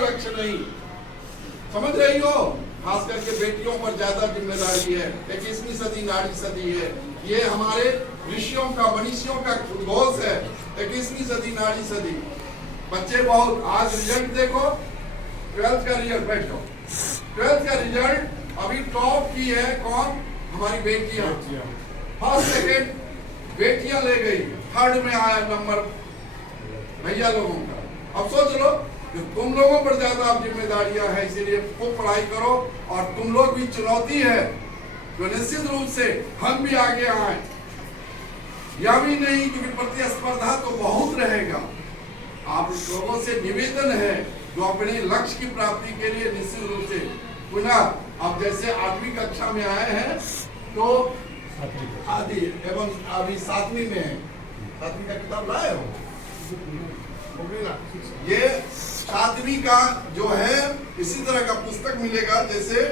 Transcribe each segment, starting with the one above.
लक्ष्य नहीं। समझ रही हो? खास करके बेटियों पर ज्यादा जिम्मेदारी है। 21वीं सदी नारी सदी है। ये हमारे ऋषियों का मनीषियों का उद्घोष है। 21वीं सदी नारी सदी। बच्चे बहुत, आज रिजल्ट देखो, 12th का रिजल्ट, बैठो, 12th का रिजल्ट अभी टॉप की है कौन? हमारी बेटियां। फर्स्ट सेकेंड बेटियां ले गई, थर्ड में आया नंबर भैया लोगों का। अब सोच लो कि तुम लोगों पर ज्यादा अब जिम्मेदारियां हैं, इसीलिए खूब पढ़ाई करो। और तुम लोग भी चुनौती है तो निश्चित रूप से हम भी आगे आए, या भी नहीं, क्योंकि प्रतिस्पर्धा तो बहुत रहेगा। आप लोगों से निवेदन है जो अपने लक्ष्य की प्राप्ति के लिए निश्चित रूप से पुनः, अब जैसे 8वीं कक्षा में आए हैं तो आदि एवं अभी 7वीं में है, 7वीं का किताब लाए हो? ये 7वीं का जो है इसी तरह का पुस्तक मिलेगा जैसे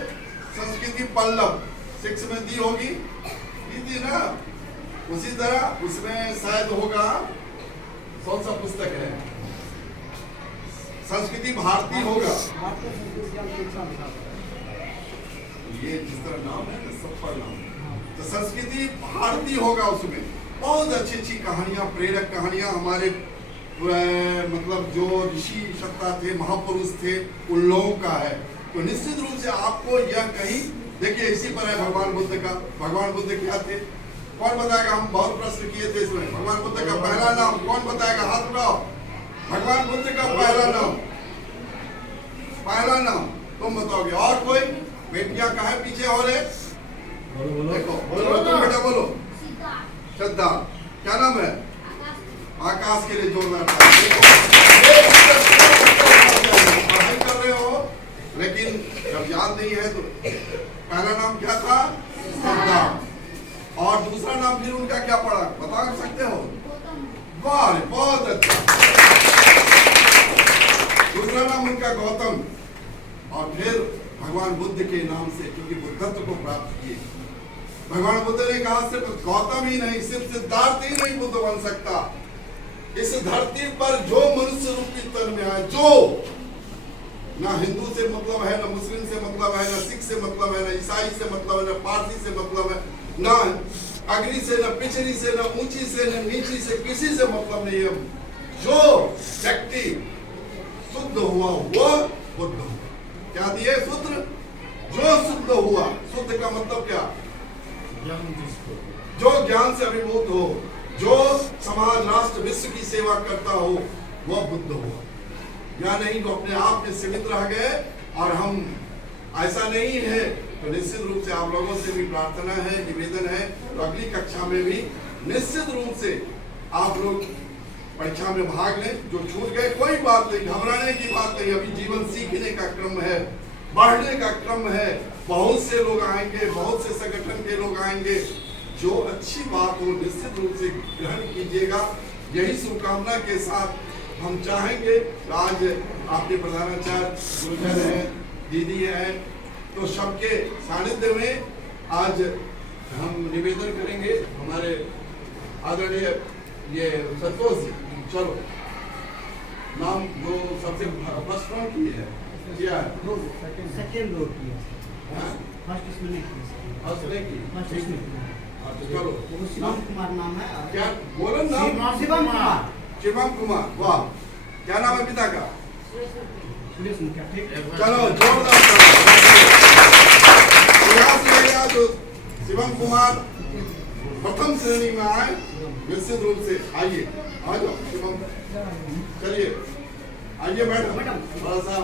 संस्कृति पल्लव 6 में दी होगी, दी थी ना, उसी तरह उसमें शायद होगा। कौन सा पुस्तक है? संस्कृति भारती होगा। ये जिस तरह नाम है ना, सब पर नाम, तो संस्कृति भारती होगा। उसमें बहुत अच्छी अच्छी कहानियां, प्रेरक कहानियां हमारे मतलब जो ऋषि सत्ता थे, महापुरुष थे, उन लोगों का है। तो निश्चित रूप से आपको यह कहीं देखिए, इसी पर है भगवान बुद्ध का। भगवान बुद्ध क्या थे? कौन बताएगा? हम बहुत प्रश्न किए थे इसमें। भगवान बुद्ध का पहला नाम कौन बताएगा? हाथ उठाओ। भगवान बुद्ध का पहला नाम, पहला नाम तुम बताओगे। और कोई? बेटियां कहा है पीछे? और है देखो, बोलो तुम बेटा, बोलो। श्रद्धा। क्या नाम है? आकाश के लिए जोरदार पढ़ाई कर रहे हो, लेकिन जब याद नहीं है तो पहला नाम क्या था? श्रद्धा। और दूसरा नाम फिर उनका क्या पड़ा, बता सकते हो? वाह, बहुत अच्छा। दूसरा नाम उनका गौतम, और फिर भगवान बुद्ध के नाम से, क्योंकि बुद्धत्व को प्राप्त किए। भगवान बुद्ध ने कहा सिर्फ गौतम ही नहीं, सिर्फ सिद्धार्थ ही नहीं बुद्ध बन सकता। इस धरती पर जो मनुष्य रूपी तन में आए, जो ना हिंदू से मतलब है, ना मुस्लिम से मतलब है, ना सिख से मतलब है, ना ईसाई से मतलब है, ना पारसी से मतलब है, ना अग्री से, ना पिछड़ी से, ना ऊंची से, ना नीची से, किसी से मतलब नहीं है। जो व्यक्ति शुद्ध हुआ वो बुद्ध हुआ। क्या दिए सूत्र? जो शुद्ध हुआ। शुद्ध का मतलब क्या? जो ज्ञान से अभिभूत हो, जो समाज, राष्ट्र, विश्व की सेवा करता हो, वह बुद्ध हुआ। या नहीं तो अपने आप में सीमित रह गए। और हम ऐसा नहीं है, तो निश्चित रूप से आप लोगों से भी प्रार्थना है, निवेदन है, तो अगली कक्षा में भी निश्चित रूप से आप लोग परीक्षा में भाग लें। जो छूट गए कोई बात नहीं, घबराने की बात नहीं। अभी जीवन सीखने का क्रम है, बढ़ने का क्रम है। बहुत से लोग आएंगे, बहुत से संगठन के लोग आएंगे। जो अच्छी बात हो निश्चित रूप से ग्रहण कीजिएगा। यही शुभकामना के साथ हम चाहेंगे। आज आपके प्रधानाचार्य गुरुजन हैं, दीदी हैं, तो सबके सानिध्य में आज हम निवेदन करेंगे। हमारे आदरणीय ये संतोष जी, चलो नाम जो सबसे फर्स्ट राउंड की है, क्या है? सेकंड रोड की है, फर्स्ट इसमें नहीं की। फर्स्ट नहीं की, फर्स्ट इसमें की। चलो, शिवम कुमार नाम है। क्या बोलो नाम? शिवम कुमार। शिवम कुमार, वाह। क्या नाम है पिता का? सुरेश मुखिया। ठीक है, चलो जोरदार प्रयास रहेगा। तो शिवम कुमार प्रथम श्रेणी में आए, निश्चित रूप से आइए, आ जाओ शिवम, चलिए आइए मैडम, थोड़ा सा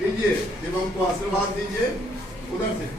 दीजिए शिवम को आशीर्वाद दीजिए उधर से।